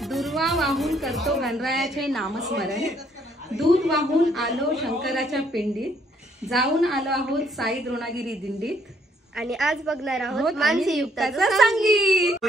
दुर्वा वाहून करतो गणरायाचे नामस्मरण, दूध वाहून आलो शंकराच्या पिंडीत, जाऊन आलो आहोत साई द्रोणागिरी दिंडीत, आणि आज बघणार आहोत मानसी युक्ताचं संगीत।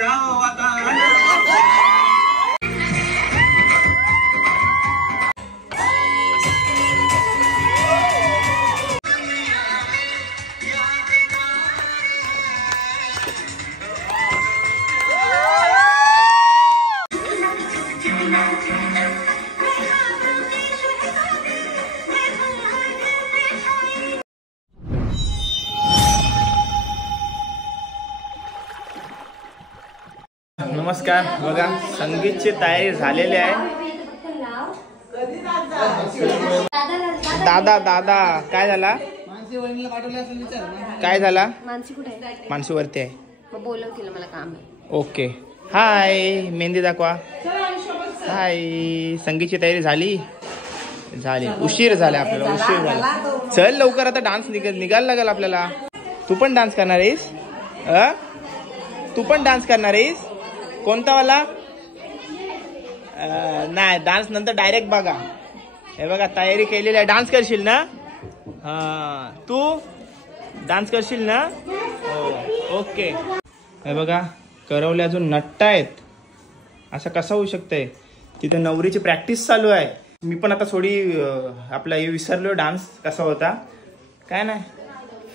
नमस्कार, बघा संगीतची तयारी झालेली आहे। दादा दादा काय झाला? काय झाला? मानसी कुठे आहे? मानसी वरती आहे, मग बोलव तिला, मला काम आहे। ओके। हाय, मेहंदी दाखवा। हाय, संगीतची तयारी झाली? उशीर झाला आपल्याला, उशीर झाला। चल लवकर, आता डान्स निघायला लागेल आपल्याला। तू पण डान्स करणार आहेस? तू पण डान्स करणार आहेस? कोणता वाला? नाही, डान्स नंतर डायरेक्ट बघा। हे बघा तयारी केलेली आहे। डान्स करशील ना? तू डान्स करशील ना? हो, ओके। हे बघा करवले अजून नट्ट आहेत, असं कसं होऊ शकतंय? तिथे नवरीची प्रॅक्टिस चालू आहे। मी पण आता थोडी आपला हे विसरलो, डान्स कसा होता काय नाही,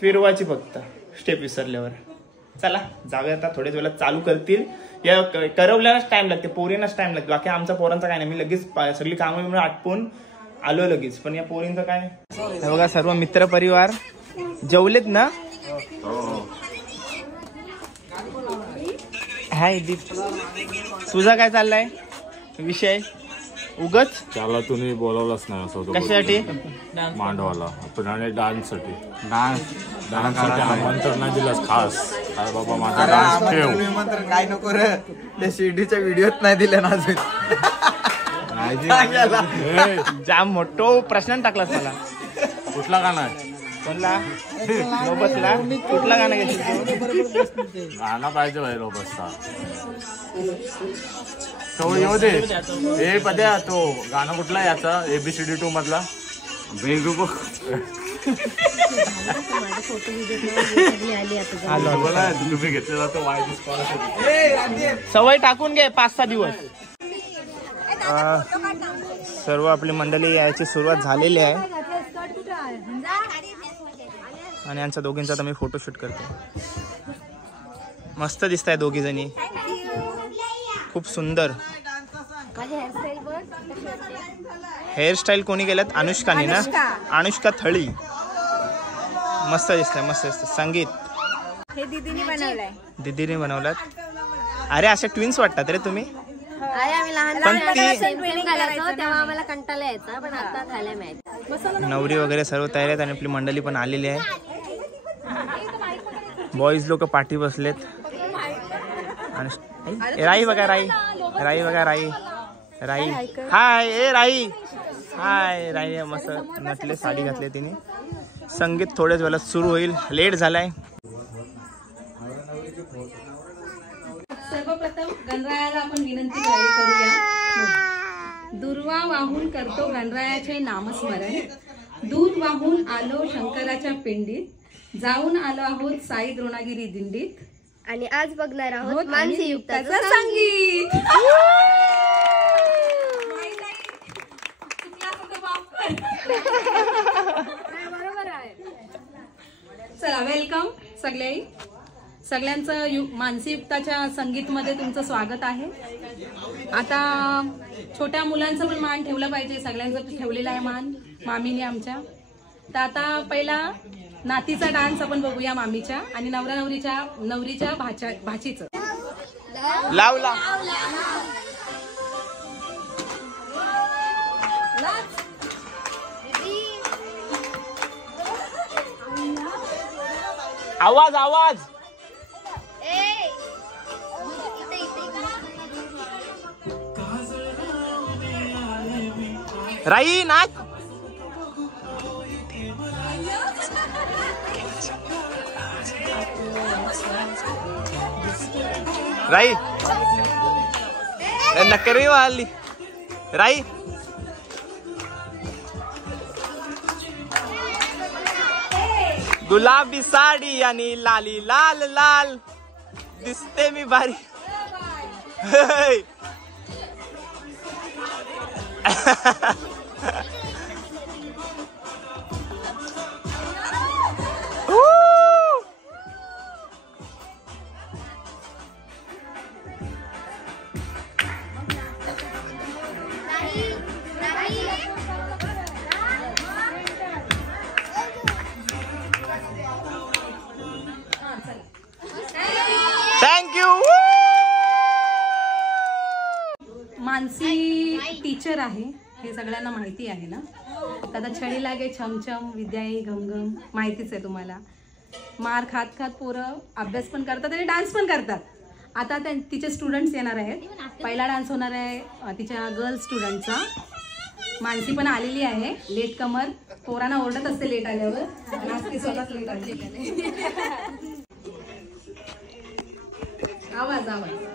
फिरवायची फक्त स्टेप विसरल्यावर। चला जाऊया आता, थोड्याच वेळात चालू करतील। या करवल्यालाच टाइम लागते, पोरींनाच टाइम लागते, बाकी आमचा पोरांचा काय नाही। मी लगेच सगळी कामं आटपून आलो लगेच, पण या पोरींचं काय? हे बघा सर्व मित्र परिवार जेवलेत ना? हाय दीप, तुझा काय चाललाय विषय? उगच त्याला तुम्ही बोलवलंच नाही असं? कशासाठी? मांडवाला पण डान्ससाठी आमंत्रण नाही दिलंस खास? काय बाबा माझा डान्स ठेव। आमंत्रण काय नको रे, त्या शिर्डीच्या व्हिडिओत नाही दिले ना अजून। जाम मोठो प्रश्न टाकलास मला। कुठला गाणं आहे? कोणला? रोबसला? कुठला गाणं घेतलं? गाणं पाहिजे भाई रोबसचा। तो येऊ दे। हे पद्या तो गाणं कुठला आहे याचा? ABCD 2 मधला तुम्ही घेतलेला तो सवय टाकून घे 5-6 दिवस। सर्व आपली मंडळी यायची सुरुवात झालेली आहे, आणि यांच्या दोघींचा आता मी फोटोशूट करतो। मस्त दिसत आहे दोघी जणी, खूप सुंदर। हेअरस्टाईल कोणी केल्यात? अनुष्काने ना? अनुष्का थळी। मस्त दिसतंय, मस्त दिसत। संगीत हे दीदीने बनवलंय। दीदीने बनवलात? अरे असे ट्विन्स वाटतात रे तुम्ही? अरे आम्ही लहान तेव्हा आम्हाला कंटाळा यायचा, पण आता झाल्या माहिती। नवरी वगैरे सर्व तयार आहेत, आणि आपली मंडळी पण आलेली आहे। बॉईज लोक पाठी बसलेत, आणि राई बघा, राई बघा, राई हाय। ए राई हाय। राई मस्त नटले, साडी घातली तिने। संगीत थोड्याच वेळात सुरू होईल, लेट झालाय। सर्वप्रथम गणरायाला आपण विनंती करूया। दुर्वा वाहून करतो गणरायाचे नामस्मरण, दूध वाहून आलो शंकराच्या पिंडीत, जाऊन आलो आहोत साई द्रोणागिरी दिंडीत, आणि आज बघणार आहोत मानसी युक्ताचं संगीत। चला वेलकम सगळ्यांचं मानसी युक्ताच्या संगीतमध्ये तुमचं स्वागत आहे। आता छोट्या मुलांचं पण मान ठेवलं पाहिजे, सगळ्यांचं ठेवलेला आहे मान मामीने आमच्या। तर आता पहिला नातीचा डान्स आपण बघूया मामीच्या, आणि नवरीच्या भाचीचं। लावला आवाज आवाज। राई नाच। राई नकरी वाली राई गुलाबी साडी आणि लाली लाल लाल दिसते मी भारी. थँक्यू. मानसी टीचर आहे हे सगळ्यांना माहिती आहे ना. आता छडी लागे छमछम विद्या येई घमघम माहितीच आहे तुम्हाला. मार खात खात पोरं अभ्यास पण करतात आणि डान्स पण करतात. आता तिचे स्टुडंट्स येणार आहेत. पहिला डान्स होणार आहे तिच्या गर्ल स्टुडंटचा. मानसी पण आलेली आहे लेट कमर. पोरांना ओरडत असते लेट आल्यावर आणि आज ती स्वतःच लेट आली. आवाज आवाज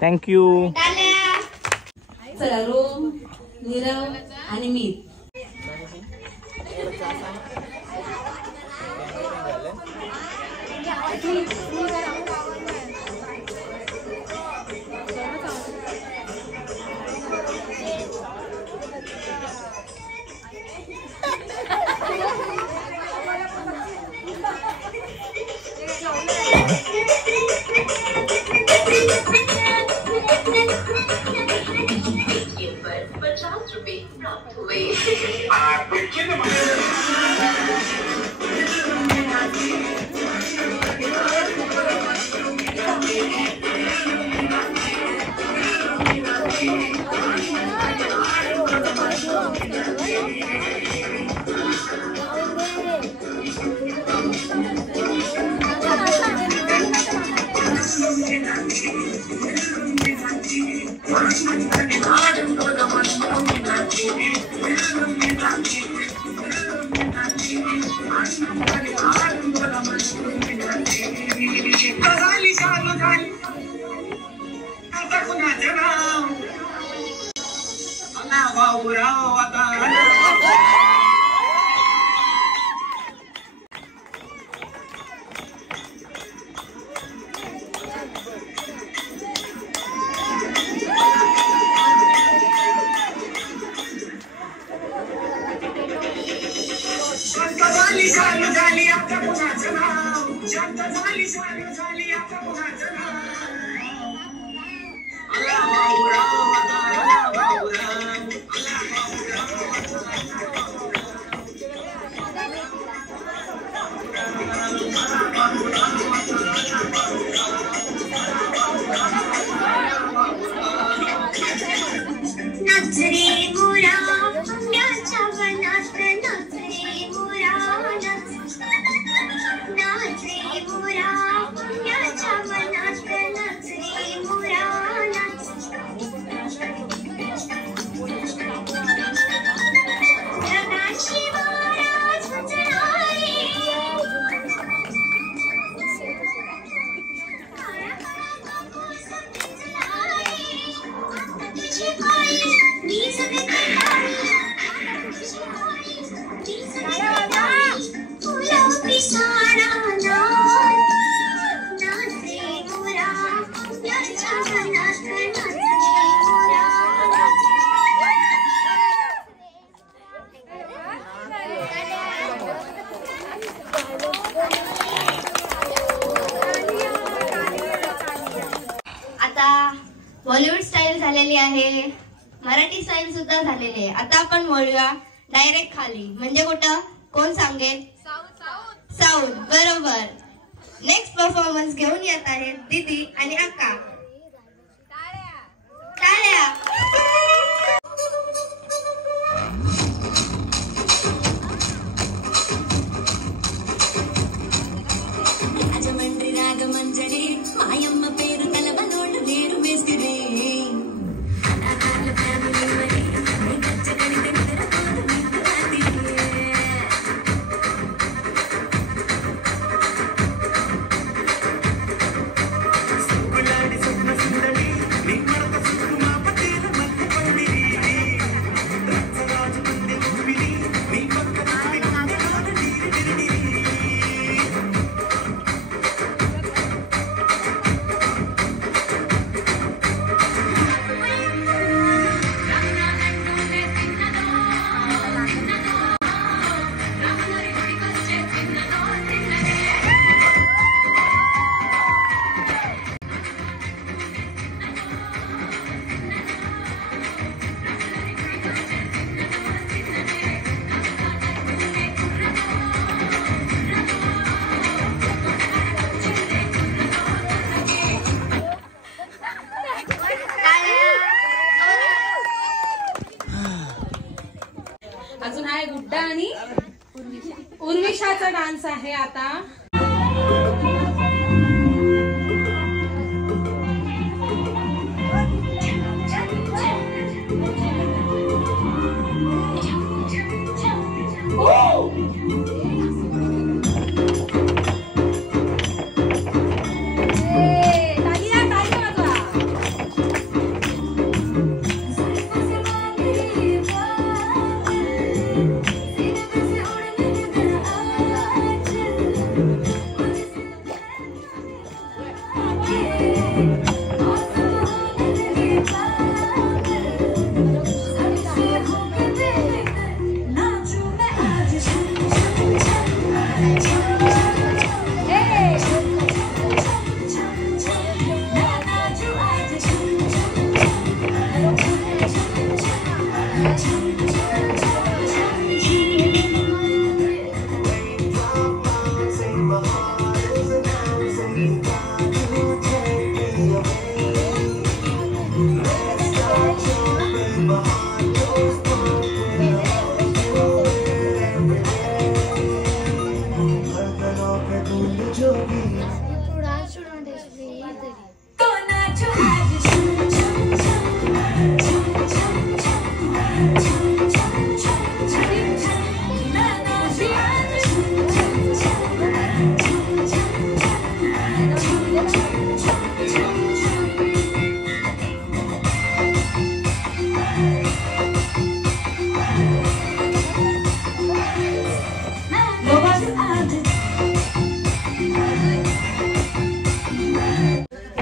थँक्यू. चला रोम नीरव आणि मीत. बॉलिवूड स्टाईल झालेली आहे, मराठी स्टाईल सुद्धा झालेली आहे. आता आपण वळूया डायरेक्ट खाली, म्हणजे कुठं, कोण सांगेल? साऊथ. बरोबर. नेक्स्ट परफॉर्मन्स घेऊन येत आहेत दीदी आणि अक्का. टाळ्या. अजून आहे गुड्डा आणि उर्विशाचा डान्स आहे आता.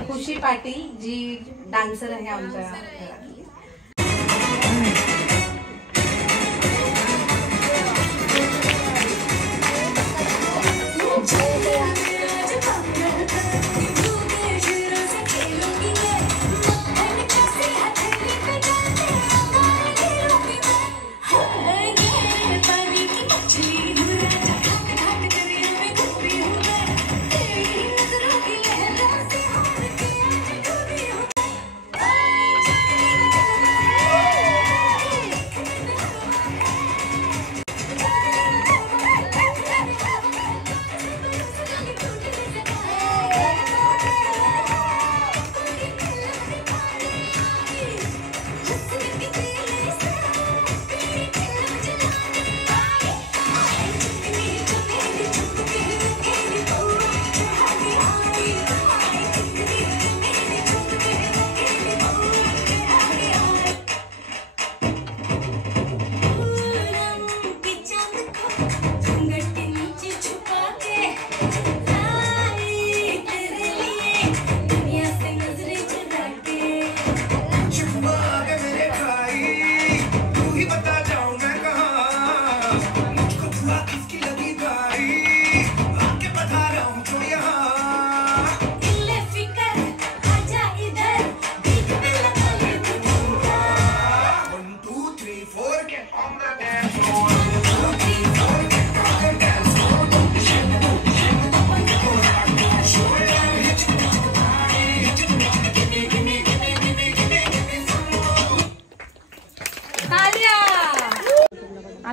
खुशी पाटील जी डान्सर आहे आमच्या घरातली.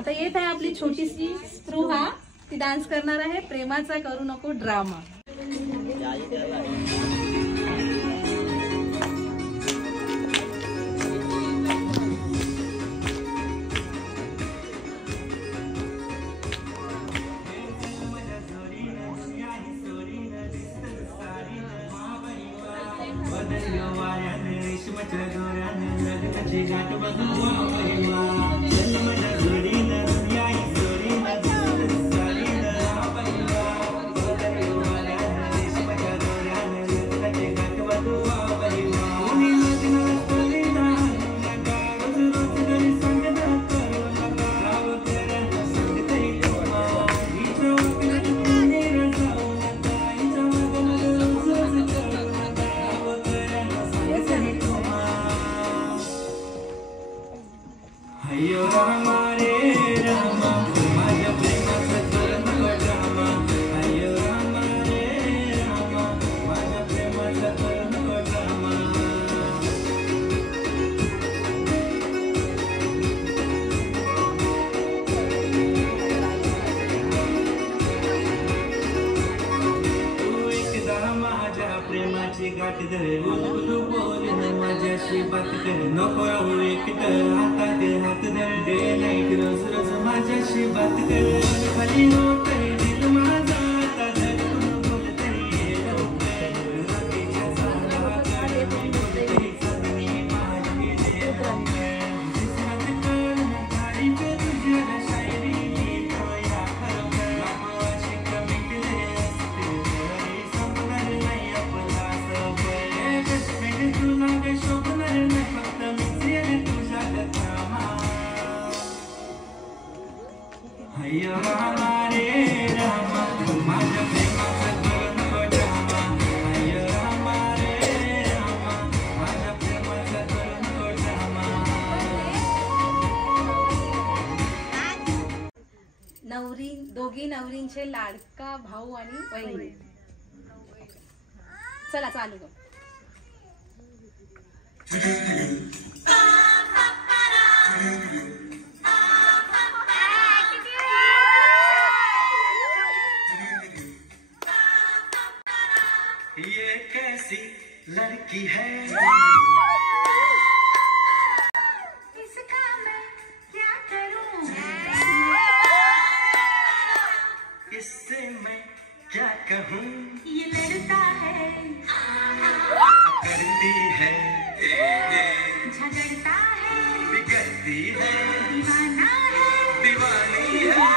आता येत आहे आपली छोटीशी स्पृहा, ती डान्स करणार आहे प्रेमाचा करू नको ड्रामा. गाठ धरे गुलगुलू बोले माझ्याशी बात करे नको राहू एकटं हातात हात धर डे नाईट रोज रोज माझ्याशी बात कर खाली होत दिल माझा आता धरून बोलते रात्रीच्या चांदण्याकडे बोलते चांदणी माझी दिसत कर तारीफ तुझ्या शायरी लिहितो या खरं नामाशी कमिटले असते घरी संपणार नाही आपला तुला काही शोभणार नाही फक्त मिसेल तुझ्या कामा हय्या रामा रे रामा माझ्या प्रेमाचं करू नको ड्रामा हय्या रामा रे रामा माझ्या प्रेमाचं करू नको ड्रामा. नवरी दोघी नवरींचे लाडका भाऊ आणि बहीण. चला चालू कर. ये कैसी लड़की है इसका मैं क्या करूं इससे मैं क्या कहूं ये लड़ता है करती है झगड़ता है बिगड़ती है दीवाना है दीवानी है.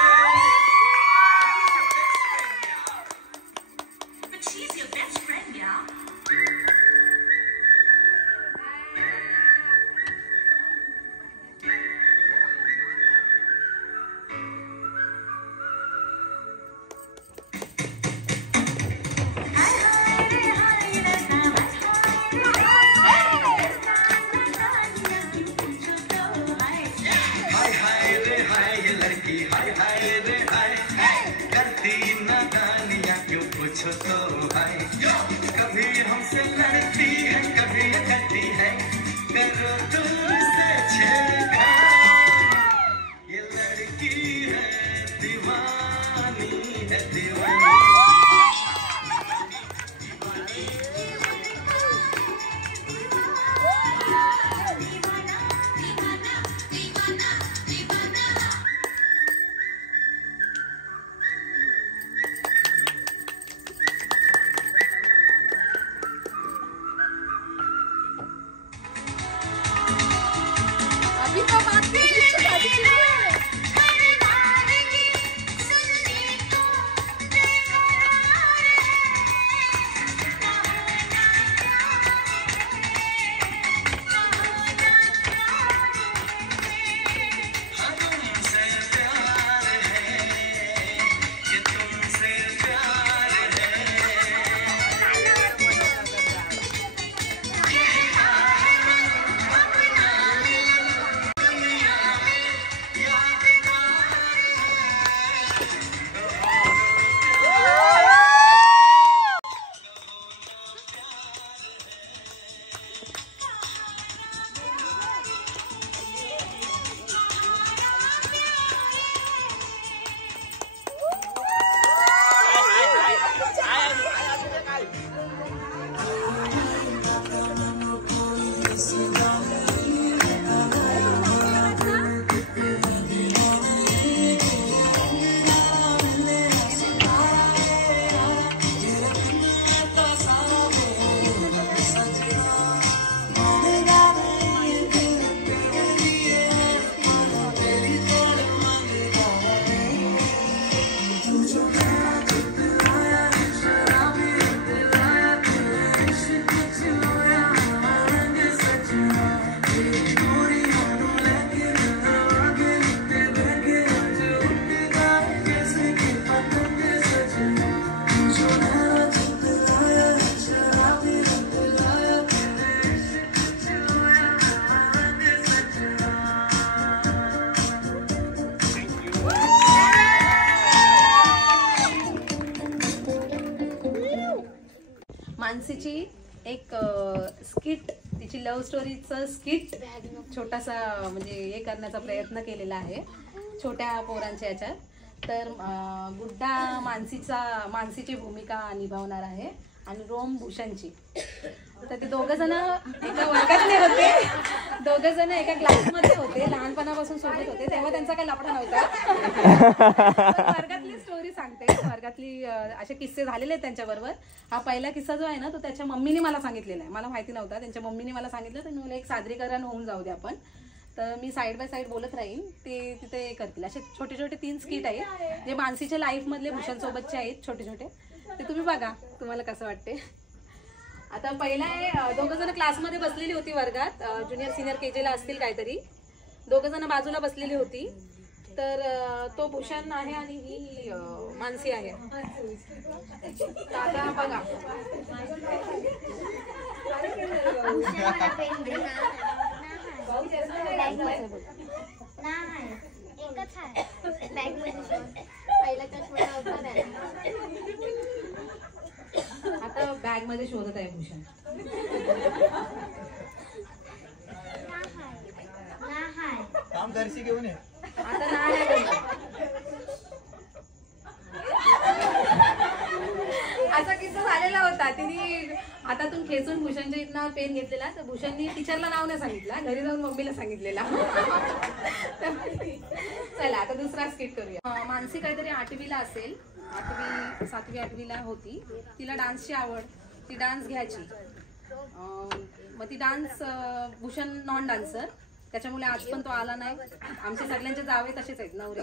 मानसीची एक स्किट, तिची लव्ह स्टोरीचं स्किट छोटासा म्हणजे हे करण्याचा प्रयत्न केलेला आहे छोट्या पोरांच्या याच्यात. तर गुड्डा मानसीची भूमिका निभावणार आहे आणि रोम भूषणची. तर ते दोघं जण एका वर्गातले होते, दोघं जण एका क्लासमध्ये होते, लहानपणापासून सोबत होते, तेव्हा त्यांचा काही लफडा नव्हता. वर्गातली स्टोरी सांगते, वर्गातली असे किस्से झालेले आहेत त्यांच्याबरोबर. हा पहिला किस्सा जो आहे ना तो त्याच्या मम्मीने मला सांगितलेला आहे, मला माहिती नव्हता, त्यांच्या मम्मीने मला सांगितलं. तर मला एक सादरीकरण होऊन जाऊ दे आपण, तर मी साईड बाय साईड बोलत राहीन, ते तिथे करतील. असे छोटे छोटे 3 स्किट आहेत जे मानसीच्या लाईफ मधले भूषण सोबतचे आहेत छोटे छोटे, ते तुम्ही बघा तुम्हाला कसं वाटते. आता पहिला आहे, दोघं जण क्लासमध्ये बसलेली होती वर्गात, ज्युनियर सिनियर केजीला असतील काहीतरी, दोघं जण बाजूला बसलेली होती. तर तो भूषण आहे आणि ही मानसी आहे. आता बघा आता बॅग मध्ये शोधत आहे भूषण. काम दर्शी घेऊन ये. आता नाही असा किस्सा झालेला होता. तिने हातातून खेचून भूषणच्या इथनं पेन घेतलेला, तर भूषणनी टीचरला नाव नाही सांगितलं, घरी जाऊन मम्मीला सांगितलेला. चला आता दुसरा स्किट करूया. मानसी काहीतरी 8वीला असेल, 8वी 7वी 8वीला होती. तिला डान्सची आवड, ती डान्स घ्यायची. मग ती डान्स, भूषण नॉन डान्सर, त्याच्यामुळे आज पण तो आला नाही. आमचे सगळ्यांचे जावे तसेच आहेत नवरे.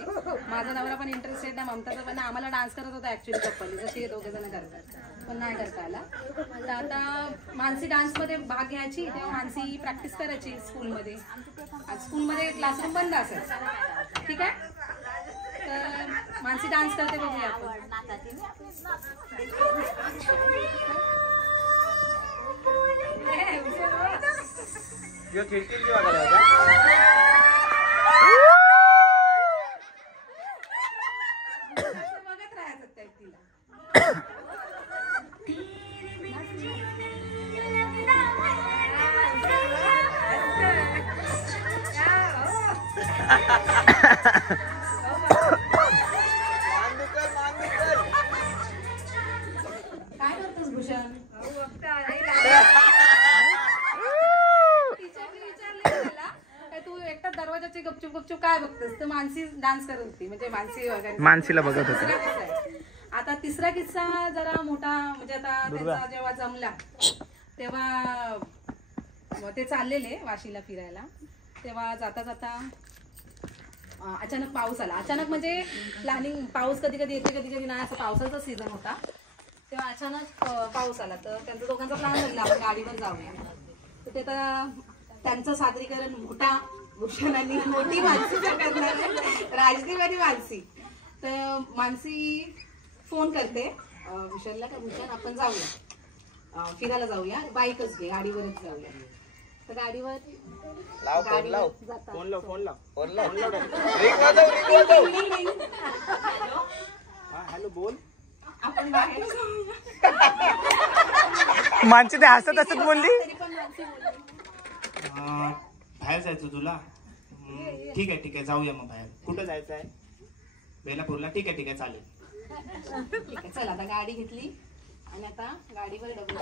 माझा नवरा पण इंटरेस्टेड नाही, ममताचा पण. आम्हाला डान्स करत होता ऍक्च्युली कपल, जसे हे दोघे जण करतात, पण नाही करता आला. तर आता मानसी डान्समध्ये भाग घ्यायची, तेव्हा मानसी प्रॅक्टिस करायची स्कूलमध्ये. स्कूलमध्ये क्लासरूम बंद असेल, ठीक आहे. तर मानसी डान्स करते बघूया आपण. खिडकी बघायला बघत राहायचं तिला. काय करतोस भूषण? तू एकटा दरवाजाची गपचूप गपचूप काय बघतेस? तर मानसी डान्स करत होती, म्हणजे मानसी वगैरे मानसीला बघत होती. आता तिसरा किस्सा जरा मोठा, म्हणजे आता त्यांचा जेव्हा जमला तेव्हा ते चाललेले वाशीला फिरायला. तेव्हा जाता जाता अचानक पाऊस आला. अचानक म्हणजे प्लॅनिंग, पाऊस कधी कधी येते कधी कधी नाही, असं पावसाचा सीझन होता. तेव्हा अचानक पाऊस आला, तर त्यांचा दोघांचा प्लॅन झाला आपण गाडीवर जाऊया. तर ते त्यांचं सादरीकरण मोठा भूषण आणि मोठी मानसी करणार, राजदीप आणि मानसी. तर मानसी फोन करते भूषणला, का भूषण आपण जाऊया फिरायला, जाऊया, बाईकच घे, गाडीवरच जाऊया. तर गाडीवर हॅलो बोल. आपण बाहेर मानसी ते हसत हसत बोलली. तरी पण मानसी बोलली बाहेर जायचं तुला? ठीक आहे जाऊया मग. बाहेर कुठं जायचं आहे? बेलापूरला. ठीक आहे चालेल. ठीक आहे, चल आता गाडी घेतली आणि आता गाडीवर डबल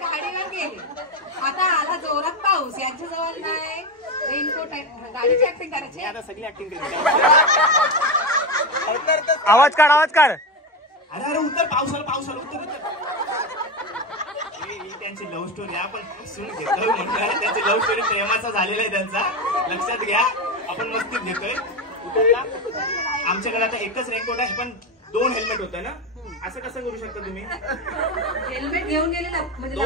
गाडीवर गेले. आता आला जोरात पाऊस, यांच्याजवळ नाही रेनकोट आहे, गाडीची ऍक्टिंग करायची. आता सगळी ऍक्टिंग केली. आवाज काढ. अरे उतर, पावसाला उतर. ही त्यांची लव्ह स्टोरी आपण घेतोय म्हणून, त्यांची लव्ह स्टोरी प्रेमाचा झालेला आहे त्यांचा, लक्षात घ्या. आपण मस्तीत घेतोय. उतरला. आमच्याकडे आता एकच रेनकोट आहे, पण 2 हेल्मेट होतं ना. असं कसं करू शकता तुम्ही? हेल्मेट घेऊन गेले, म्हणजे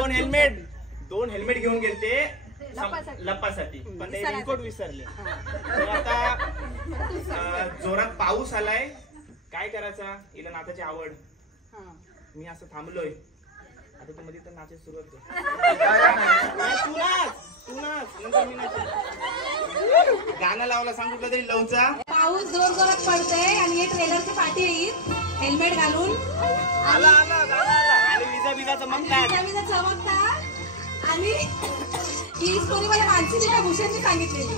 2 हेल्मेट घेऊन गेलते लप्पासाठी, पण ते रेनकोट विसरले. तर आता जोरात पाऊस आलाय, काय करायचा? हिला नाचाची आवड. मी असं थांबलोय. आता तू मध्ये तर नाचायला सुरुवात तू नाच, नंतर मी नाच. गाणं लावला सांग कुठलं तरी लवचा. पाऊस जोर जोरात पडतोय आणि हे ट्रेलरची पाठी येईल. हेल्मेट घालून आणि विजा बिजा चमकतात. चमकतात. आणि ही स्टोरी मला मानसीने का भूषणने सांगितलेली.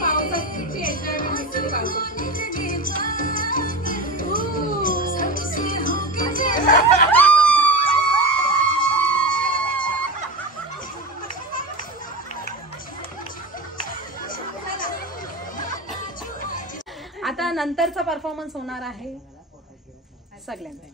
पावसाची एन्जॉयमेंट दिसली पावसाची. आता नंतरचा परफॉर्मन्स होणार आहे सगळ्यांचा.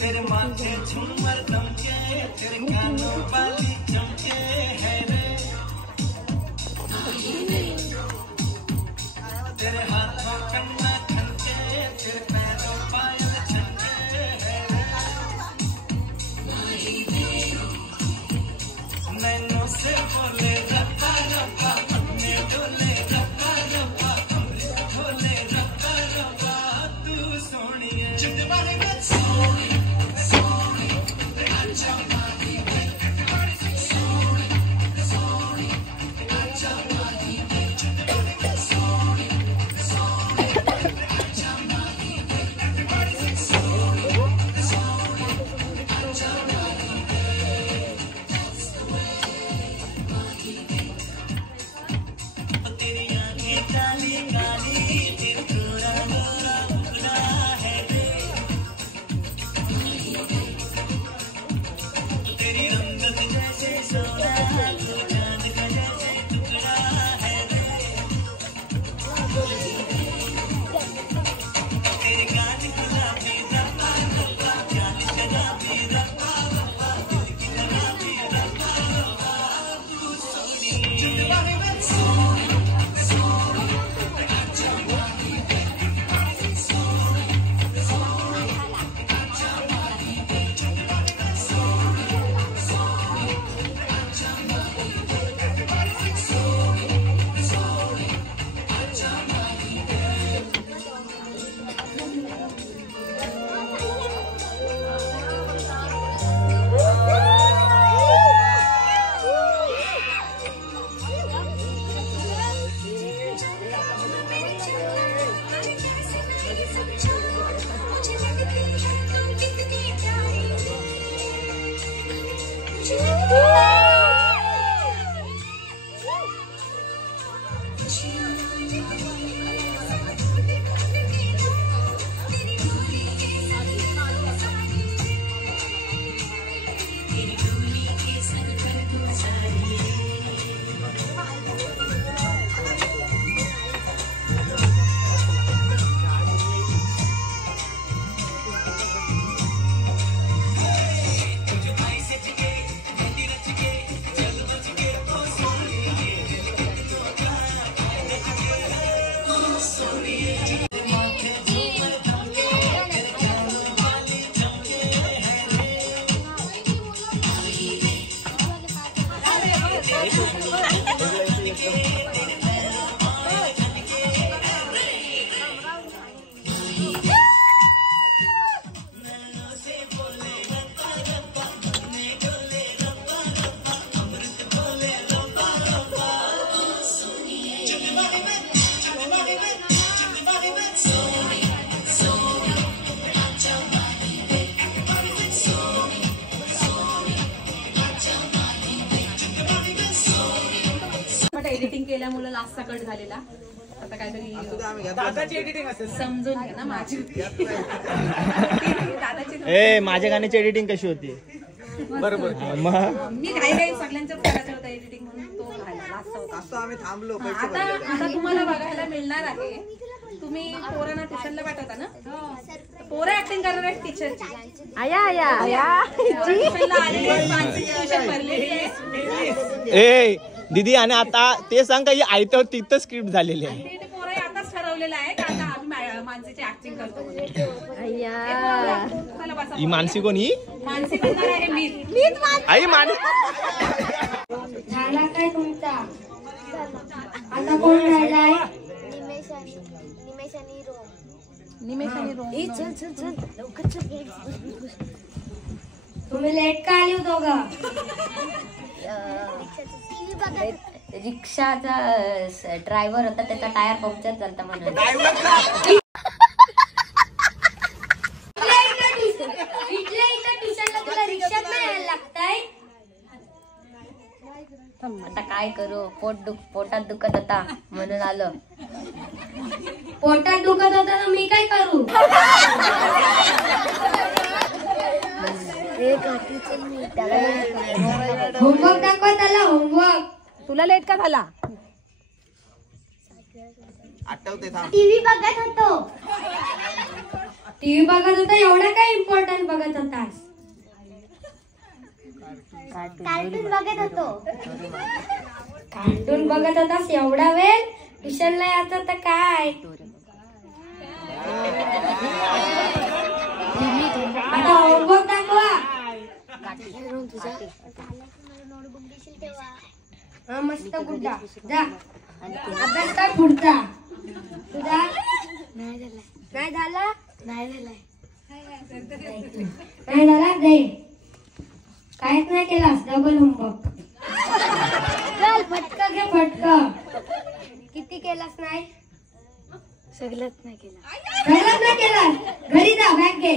तेरे माथे झूमर दमके, तेरे कानों वाली चमके है रे, तेरे हाथों कन्ना खनके, तेरे पैरों पायल चमके है रे, नैनों से बोले रब्बा रब्बा, अपने डोले रब्बा रब्बा, हमरे डोले रब्बा रब्बा, तू सोनिए जिंदगी में एडिटिंग केल्यामुळे लास्टचा कट झालेला. आता काहीतरी दादाची एडिटिंग असेल. समजून घ्या ना माझी. दादाची ए माझ्या गाण्याची एडिटिंग कशी होती? बरोबर. मी काही सगळ्यांच्याच करायचं होतं एडिटिंग म्हणून तो राहिला लास्टचा होता. असं आम्ही थांबलो. आता तुम्हाला बघायला मिळणार आहे. तुम्ही पोरांना ट्युशनला पाठवता ना? पोरं ऍक्टिंग करणार आहेत टीचरची. ट्युशनला आलेली ट्युशन भरलेली आहे. ए दीदी आणि आता ते सांग का आयत्यावर तिथं स्क्रिप्ट झालेली आहे. ते पोरं आताच ठरवलेलं आहे. आता आम्ही मानसीची ऍक्टिंग करतो. ही मानसी कोण ही? मानसी बनणार आहे मी. आई मान झाला काय तुमचा? आता कोण राहिलाय? निमेश आणि रोहन. तुम्ही लेट का आली होतो ग? रिक्षाचा ड्रायव्हर होता, त्याचा टायर पंक्चर झालता म्हणून. इथल्या इथं ट्युशनला तुला रिक्षात नाही यायला लागतंय? आता काय करू, पोटात दुखत होता म्हणून आलो. पोटात दुखत होता तर मी काय करू? होमवर्क दाखव त्याला, होमवर्क. तुला लेट का झाला? टीव्ही बघत होतो. टीव्ही बघत होता, एवढा काय इम्पॉर्टंट बघत होतास? कार्टून बघत होतो. कार्टून बघत होतास एवढा वेळ? ट्युशनला यायचं तर काय? आता होमवर्क दाखवा. हा मस्त गुड्डा. जा अभ्यास काय पुढचा तुझा? नाही झाला. दे. काहीच नाही केलास. Double homework. चल फटका घे, फटका. किती केलास? नाही सगळंच नाही केलास. घरी जा, बॅग घे.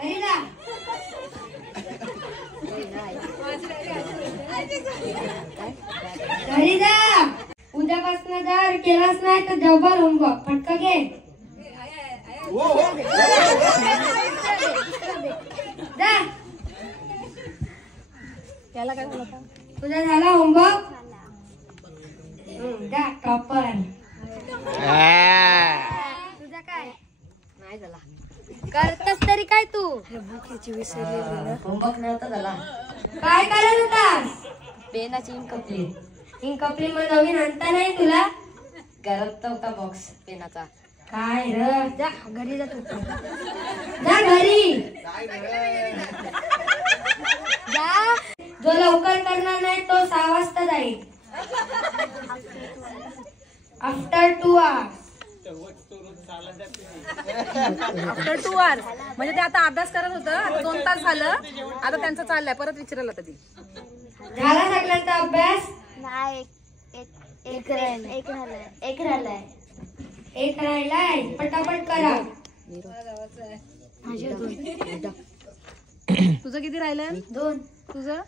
घरी जा. घरी जा. उद्यापासून जर केलास नाही तर डबल होमवर्क. फटका घे. जा. त्याला काय झालं? तुझा झाला होमवर्क? जा टॉपर. तुझा काय नाही झाला. करतस तरी काय तू? होमवर्क नव्हता झाला. काय करत होतास? पेनाची इनकम्प्लीट. इनकम्प्लीट मग नवीन आणता नाही तुला? घरात होता बॉक्स पेनाचा. काय र? जा घरी जा. तू जा घरी. जा. जो लवकर करणार नाही तो 6 वाजता जाईल. After 2 hours. आफ्टर 2 hours म्हणजे ते आता अभ्यास करत होतं. आता 2 तास झालं. आता त्यांचं चाललंय. परत विचारायला कधी झाला सगळ्यांचा अभ्यास? नाही, एक राहिलाय. एक राहिलाय. पटापट करा. तुझं किती राहिलंय? 2. तुझं?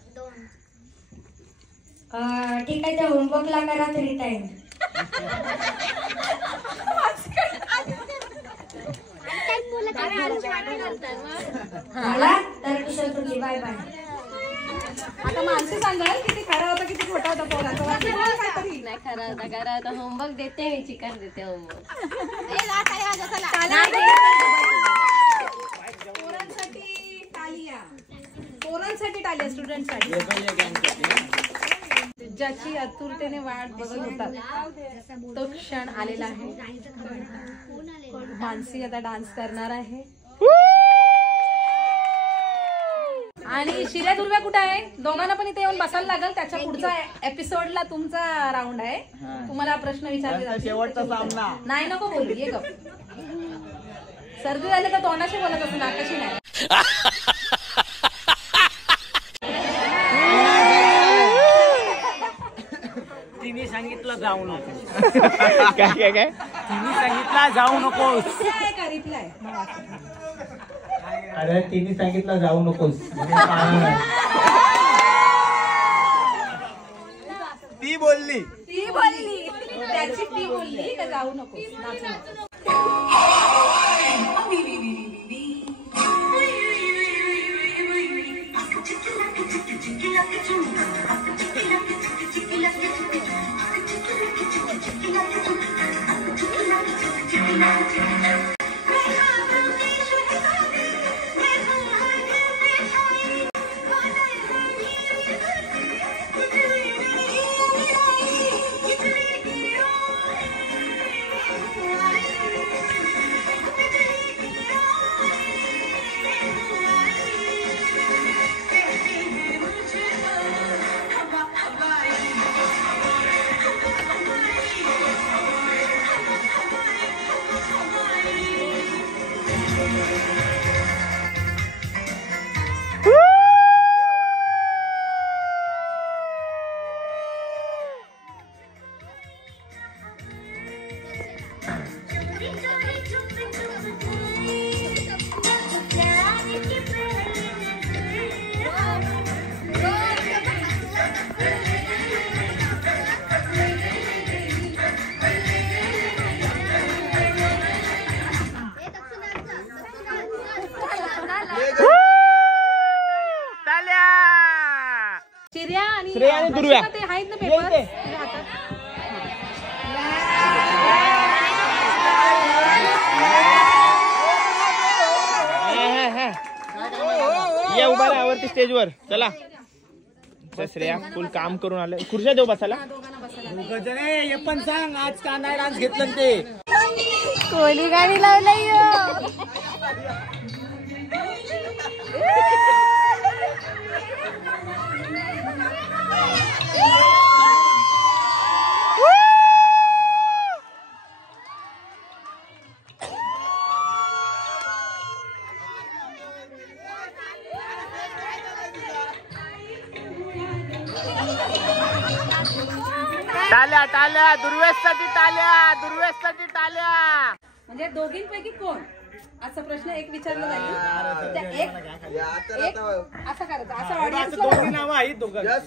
ठीक आहे. त्या होमवर्कला करा 3 टाइम. झाला तर ट्युशन सुटली. Bye bye. आता माणसं सांगाल किती खरा होता किती खोटा होता पोराचा. नाही खरं होता. होमवर्क देते मी, चिकन देते होमवर्क. पोरांसाठी टाळ्या, स्टुडंटसाठी. ज्याची आतुरतेने वाट बघत होतात तो क्षण आलेला आहे. मानसी आता डान्स करणार आहे. आणि शिर्या दुर्व्या कुठे आहे? दोघांना पण इथे येऊन बसायला लागेल. त्याच्या पुढचा एपिसोडला तुमचा राऊंड आहे. तुम्हाला प्रश्न विचारले जातील. शेवटचा सामना. नाही नको बोलू. ये गप. सर्दी झाली तर तोंडाशी बोलत असतो, नाकाशी नाही. तिने सांगितलं जाऊ नको. काय तिने सांगितलं जाऊ नकोस. रिप्लाय अरे तिने सांगितलं जाऊ नकोस. ती बोलली त्याची ती बोलली का जाऊ नको नाचू नको. दुर्व्या ते आहेत ना ये पेपर इथे. तुझ्या हातात. या उभा राहा वरती स्टेजवर चला. श्रेया फुल काम करून आलं. खुर्च्या देऊ बसायला. हे पण सांग आज का नाही डान्स घेतलं ते. कोणी गाणी लावलंय टाल्या टाल्या दुर्वेशसाठी टाल्या दुर्वेशसाठी टाल्या. म्हणजे दोघींपैकी कोण असा प्रश्न एक विचारला जाईल. त्या एक असं करायचं असं ऑडियन्सला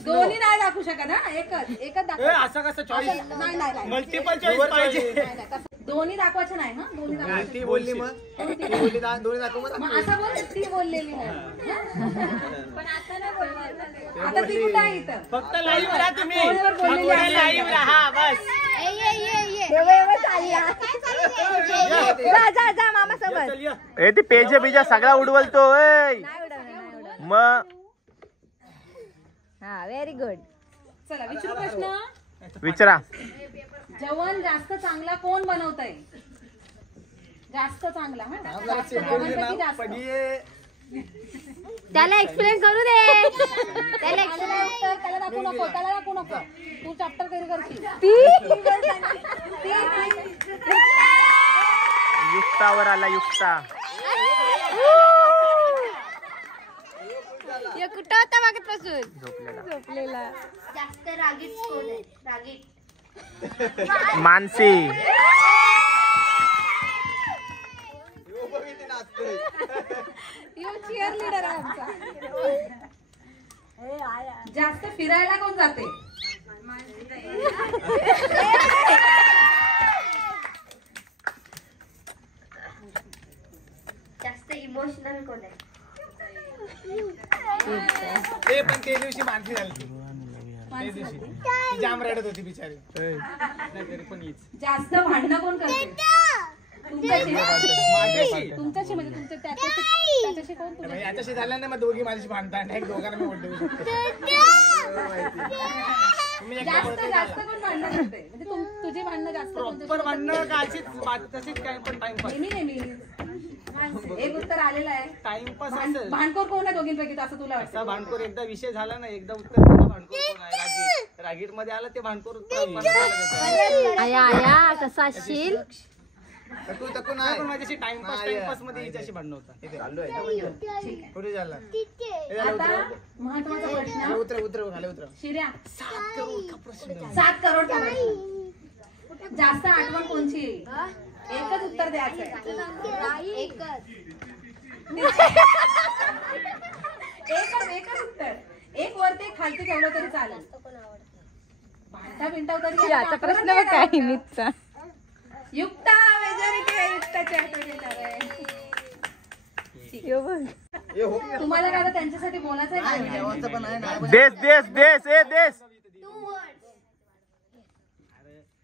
दोन्ही नाही दाखवू शकत हा. एकच दाखव. असं कसं चॉईस नाही नाही नाही. मल्टिपल चॉईस पाहिजे. नाही, नाही, तसं. दोन्ही दाखवायचं नाही हा. दोन्ही दाखवायचं. ती बोलली मग दोन्ही दाखव मग असं बोल ती बोललेली नाही. पण आता नाही बोलणार. आता ती कुठं आहे इथं? फक्त लाईव्ह राहा तुम्ही. फोनवर बोललेली आहे. लाईव्ह राहा बस. जा मामा सोबत. ए ती पेज बिजा सगळा उडवलतो. मग हा व्हेरी गुड. चला विचारू प्रश्न. विचारा. जेवण जास्त चांगला कोण बनवतंय? जास्त चांगला हा. जास्त दोघांपैकी जास्त. त्याला एक्सप्लेन करू दे. त्याला त्याला दाखवू नको. त्याला दाखवू नको. तू चॅप्टर कधी करशील? युक्तावर आला युक्ता. कुठं होता मागेपासून? झोपलेला. जास्त रागीट कोण आहे? रागीट मानसी. चिअर लीडर आहे आमचा. जास्त फिरायला कोण जाते? जास्त इमोशनल कोण आहे? ते पण ते दिवशी मानसी झाली. जाम रडत होती बिचारी. तरी पण हीच. जास्त भांडणं कोण करते? तुमच्याशी तुमच्याशी म्हणजे तुमच्या त्याच्याशी कोण? तुम्ही याच्याशी झालं ना मग दोघी माझ्याशी भांडतात. एक दोघांना मी ओढू शकतो. जास्त जास्त कोण भांडणं करते? म्हणजे तुझी भांडणं जास्त प्रॉपर भांडणं का अशीच तशीच काय पण टाइमपास. नेहमी एक उत्तर आलेलं आहे. टाइमपास असेल. भांडखोर कोण आहे दोघींपैकी असं तुला वाटतं? भांडखोर एकदा विषय झाला ना. एकदा उत्तर दिलं भांडखोर कोण आहे. रागीट. रागीट मध्ये आलं ते भांडखोर उत्तर. आया आया कसा असशील? पण माझ्याशी टाइमपास मध्ये हिच्याशी भांडण होता. कुठे झाला? आता महत्वाचा प्रश्न. उतर. शिर्या 7 करोड का प्रश्न. जास्त आठवण कोणची आहे? एकच उत्तर द्यायचं आहे. एकच उत्तर. एक वरती एक खालती ठेवलं तरी चालेल. भांडा बिंटाव तरी याचा प्रश्न बघ काय मीचा. युक्ता मेजॉरिटी आहे. युक्ताच्या तुम्हाला काय त्यांच्यासाठी बोलायचं आहे? देश.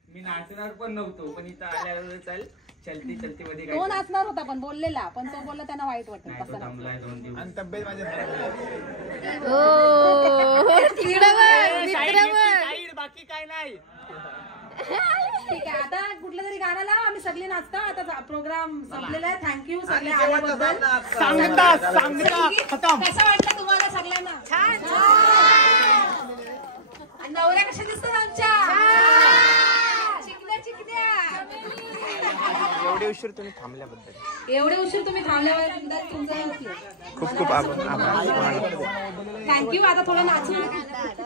मी नाचणार पण नव्हतो पण इथं आल्यावर चाल चलती चलती मध्ये तो नाचणार होता पण बोललेला. पण तो बोलला त्यांना वाईट वाटत. कसं थांबलाय 2 दिवस. आणि तब्येत माझ्या बाकी काय नाही. ठीक आहे. आता कुठलं तरी गाणं लाव. आम्ही सगळे नाचता. आता प्रोग्राम संपलेला आहे. थँक्यू सगळे आल्याबद्दल. कसं वाटलं तुम्हाला सगळ्यांना? नवऱ्या कशा दिसतात आमच्या? चिकन्या. एवढे उशीर तुम्ही थांबल्याबद्दल. एवढे उशीर तुम्ही थांबल्याबद्दल तुमचं खूप आभार. थँक्यू. आता थोडं नाचू.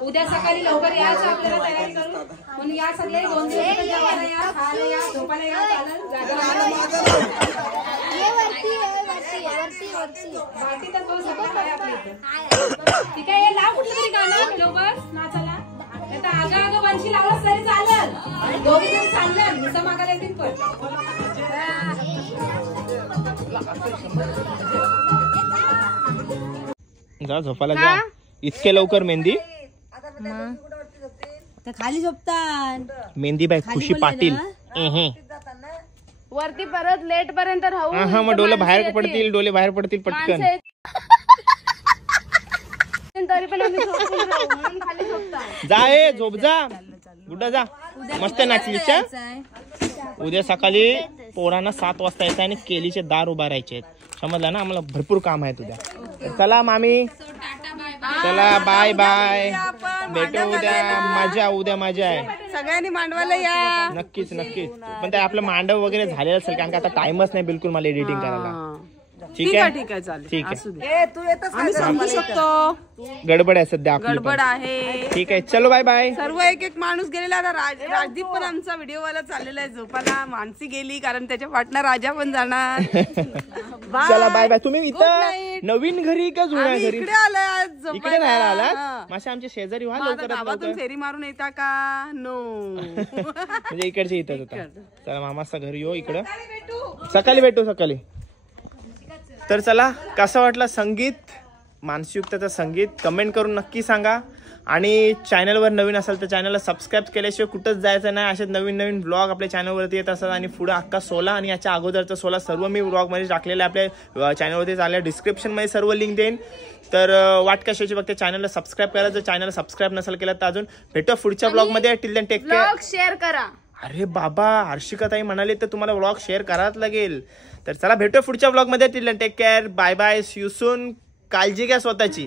उद्या सकाळी लवकर यायचं आपल्याला तयारी करू. म्हणून या सगळे 2 दिवस जेवायला या, खायला या, झोपायला या. चालेल. बाकी तर तो सगळं आहे आपल्या इथं. ठीक आहे. लाव कुठलं तरी गाणं लवकर नाचायला. आता आगं बनशी लावलंच तरी चालेल. दोघी जण चाललं नुसतं मागायला येतील पण. जा झोपायला जा. इतके लवकर मेहंदी? खाली झोपतात मेहंदीबाई खुशी पाटील वरती परत लेट पर्यंत राहू हा मग डोले बाहेर पडतील पटकन. तरी पण आम्ही झोपून राहू म्हणून खाली झोपतात. जा ए झोप जा गुड्डा जा. मस्त नाचलीच्या. उद्या सकाळी पोरांना 7 वाजता यायचं आणि केलीचे दार उभा राहायचे. समजलं ना, आम्हाला भरपूर काम आहे उद्या. चला मामी, चला बाय बाय, भेटू उद्या. उद्या मजा आहे. सगळ्यांनी मांडवायला या. नक्कीच नक्कीच. पण ते आपलं मांडव वगैरे झालेलं असेल कारण का आता टाइमच नाही बिलकुल मला एडिटिंग करायला. ठीक आहे चालेल. ठीक आहे. तू येतच आम्ही सांगू शकतो. गडबड आहे सध्या आपली गडबड आहे. ठीक आहे चलो बाय बाय. सर्व एक एक माणूस गेलेला. आता राजदीप पण आमचा व्हिडिओ वाला चाललेला आहे झोपाला. मानसी गेली कारण त्याच्या पार्टनर राजा पण जाणार. चला बाय बाय. तुम्ही इथं नवीन घरी का जुन्या घरी? इकडे आलाय आज. इकडे राहायला आला. मासे आमचे शेजारी व्हा लवकर. गावातून फेरी मारून येता का? नो. म्हणजे इकडचे इथंच होता. चला मामाचा घरी येऊ इकडं. सकाळी भेटू सकाळी. तर चला कसं वाटलं संगीत, मानसीयुक्ताचं संगीत कमेंट करून नक्की सांगा. आणि चॅनलवर नवीन असाल तर चॅनलला सबस्क्राईब केल्याशिवाय कुठंच जायचं नाही. असे नवीन नवीन ब्लॉग आपल्या चॅनलवरती येत असतात. आणि पुढे अख्खा 16 आणि याच्या अगोदरचा 16 सर्व मी ब्लॉगमध्ये टाकलेले आपल्या चॅनलवरती चालल्या. डिस्क्रिप्शनमध्ये सर्व लिंक देईन. तर वाट कशाची बघते, चॅनलला सबस्क्राईब करा जर चॅनलला सबस्क्राईब नसेल केलं तर. अजून भेटू पुढच्या ब्लॉगमध्ये. Till then take care. Share करा. अरे बाबा हर्षिकाताई म्हणाले तर तुम्हाला व्लॉग शेअर करावंच लागेल. तर चला भेटूया पुढच्या व्लॉगमध्ये. Till then take care. Bye bye. See you soon. काळजी घ्या स्वतःची.